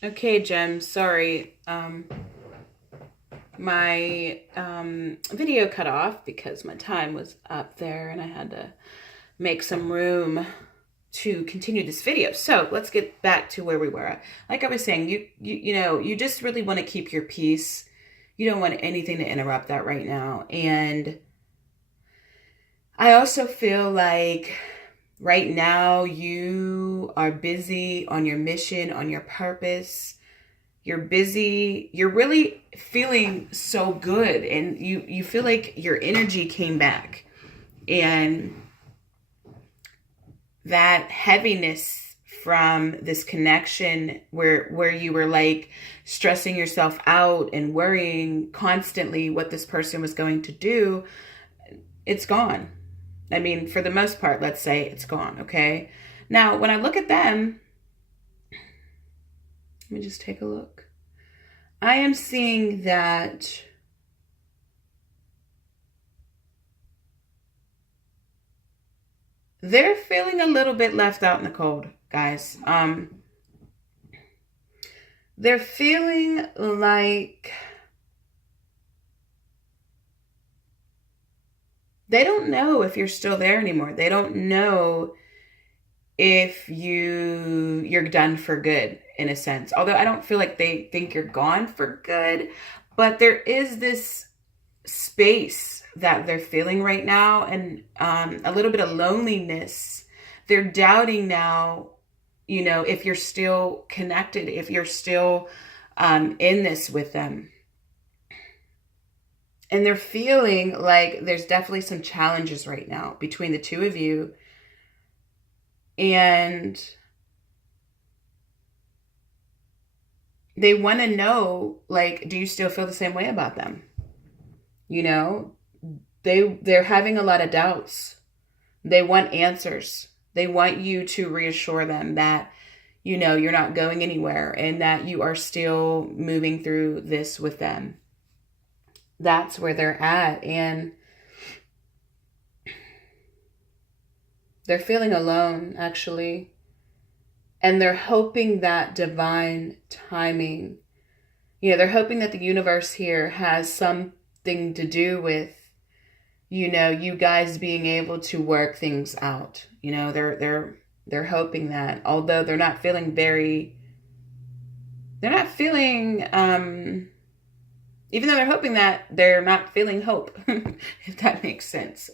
Okay, Jem, sorry. My video cut off because my time was up there and I had to make some room to continue this video. So let's get back to where we were. Like I was saying, you just really want to keep your peace. You don't want anything to interrupt that right now. And I also feel like right now you are busy on your mission, on your purpose. You're busy. You're really feeling so good, and you feel like your energy came back, and that heaviness from this connection where you were like stressing yourself out and worrying constantly what this person was going to do, it's gone. I mean, for the most part, let's say it's gone, okay? Now, when I look at them, let me just take a look. I am seeing that they're feeling a little bit left out in the cold, guys. They're feeling like they don't know if you're still there anymore. They don't know if you're done for good, in a sense. Although I don't feel like they think you're gone for good, but there is this space that they're feeling right now, and a little bit of loneliness. They're doubting now, if you're still connected, if you're still in this with them. And they're feeling like there's definitely some challenges right now between the two of you. And they want to know, like, do you still feel the same way about them? They're having a lot of doubts. They want answers. They want you to reassure them that, you're not going anywhere and that you are still moving through this with them. That's where they're at. And they're feeling alone, actually. And they're hoping that divine timing, they're hoping that the universe here has something to do with, you guys being able to work things out. They're hoping that, although they're not feeling even though they're hoping that, they're not feeling hope, if that makes sense.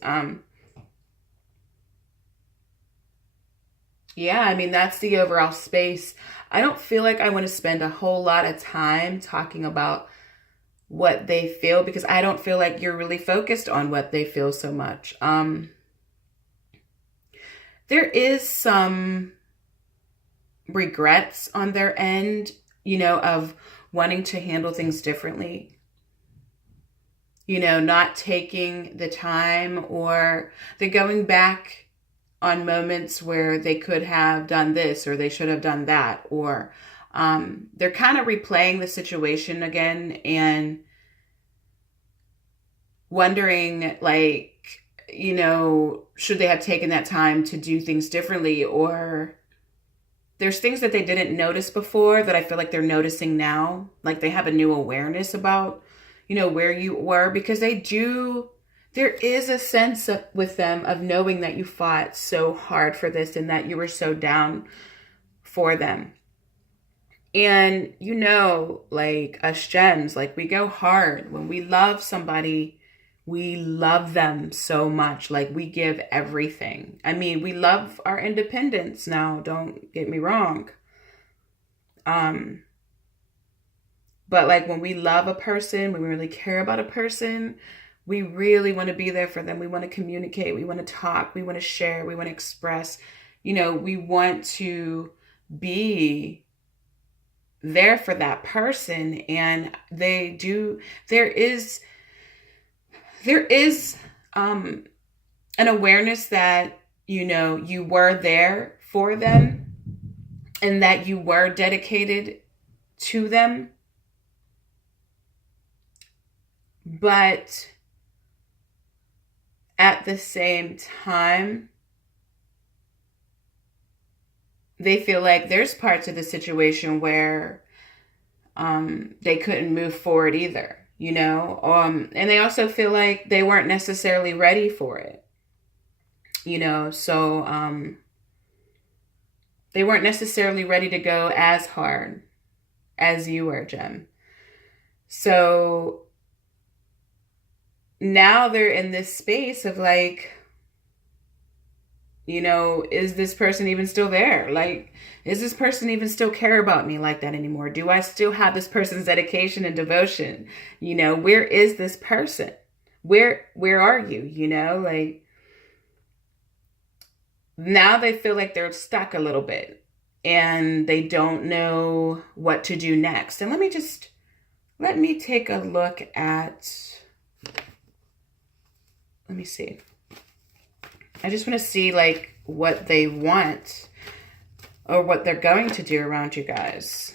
Yeah, I mean, that's the overall space. I don't feel like I want to spend a whole lot of time talking about what they feel, because I don't feel like you're really focused on what they feel so much. There is some regrets on their end, of wanting to handle things differently, not taking the time, or they're going back on moments where they could have done this or they should have done that, or they're kind of replaying the situation again and wondering, like, should they have taken that time to do things differently, or there's things that they didn't notice before that I feel like they're noticing now. Like they have a new awareness about, where you were, because there is a sense with them of knowing that you fought so hard for this and that you were so down for them. And, like us gems, like we go hard. When we love somebody, we love them so much. Like we give everything. I mean, we love our independence now, don't get me wrong. But like when we love a person, when we really care about a person, we really want to be there for them. We want to communicate. We want to talk. We want to share. We want to express. We want to be there for that person. And there is an awareness that, you were there for them and that you were dedicated to them. But at the same time, they feel like there's parts of the situation where they couldn't move forward either, you know? And they also feel like they weren't necessarily ready for it, you know? So they weren't necessarily ready to go as hard as you were, Gem. So now they're in this space of like, you know, is this person even still there? Like, is this person even still care about me like that anymore? Do I still have this person's dedication and devotion? You know, where is this person? Where are you? You know, like now they feel like they're stuck a little bit and they don't know what to do next. And let me take a look at, let me see. I just want to see like what they want or what they're going to do around you guys.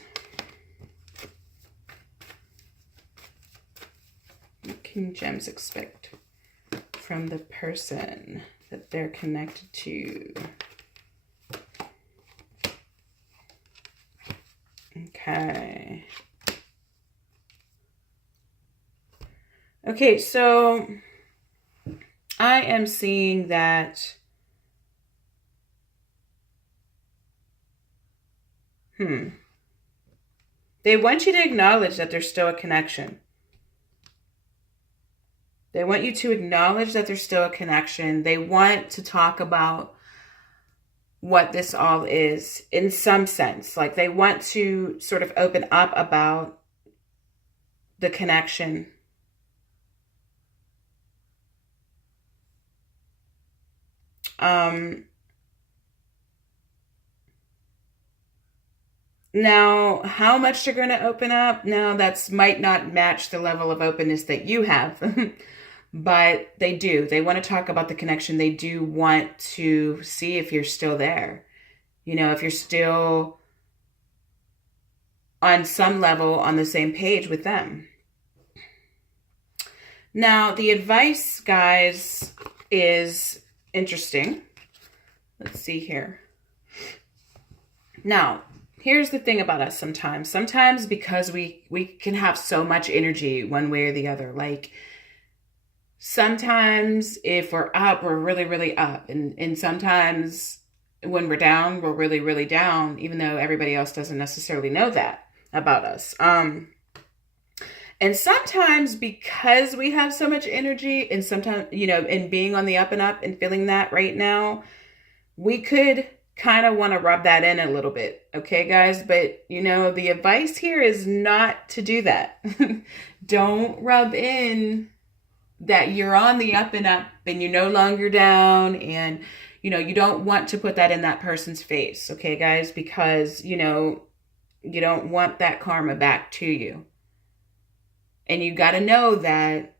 What can gems expect from the person that they're connected to? Okay. Okay, so I am seeing that they want you to acknowledge that there's still a connection. They want you to acknowledge that there's still a connection. They want to talk about what this all is in some sense. Like they want to sort of open up about the connection. Now, how much they're going to open up? Now, that's might not match the level of openness that you have, but they do. They want to talk about the connection. They do want to see if you're still there. You know, if you're still on some level on the same page with them. Now, the advice, guys, is interesting. Let's see here. Now, here's the thing about us sometimes. Sometimes because we can have so much energy one way or the other. Like sometimes if we're up, we're really, really up. And sometimes when we're down, we're really, really down, even though everybody else doesn't necessarily know that about us. And sometimes because we have so much energy and sometimes, you know, and being on the up and up and feeling that right now, we could kind of want to rub that in a little bit. Okay, guys? But, you know, the advice here is not to do that. Don't rub in that you're on the up and up and you're no longer down. And, you know, you don't want to put that in that person's face. Okay, guys? Because, you know, you don't want that karma back to you. And you got to know that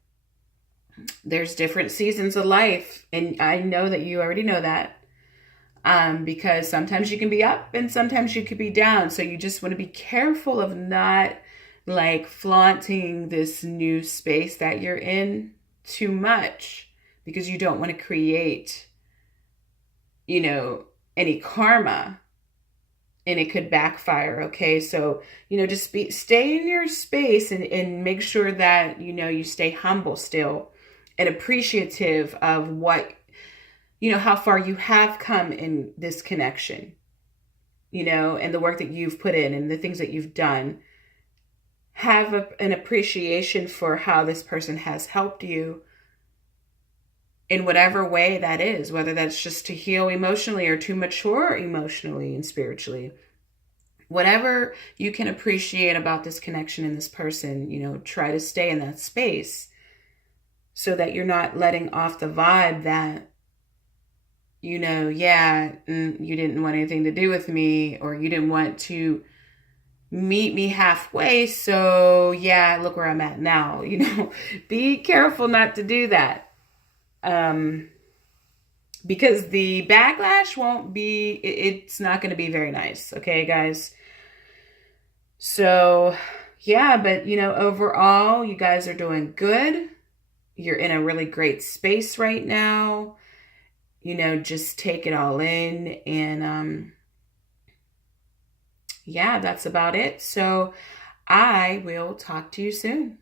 there's different seasons of life. And I know that you already know that. Because sometimes you can be up and sometimes you could be down. So you just want to be careful of not like flaunting this new space that you're in too much, because you don't want to create, you know, any karma and it could backfire. Okay. So, you know, just stay in your space and make sure that, you know, you stay humble still and appreciative of what, you know, how far you have come in this connection, you know, and the work that you've put in and the things that you've done. Have an appreciation for how this person has helped you in whatever way that is, whether that's just to heal emotionally or to mature emotionally and spiritually. Whatever you can appreciate about this connection and this person, you know, try to stay in that space so that you're not letting off the vibe that, you know, yeah, you didn't want anything to do with me, or you didn't want to meet me halfway. So yeah, look where I'm at now. You know, be careful not to do that. Because the backlash it's not going to be very nice. Okay, guys. So yeah, but you know, overall, you guys are doing good. You're in a really great space right now. You know, just take it all in. And yeah, that's about it. So I will talk to you soon.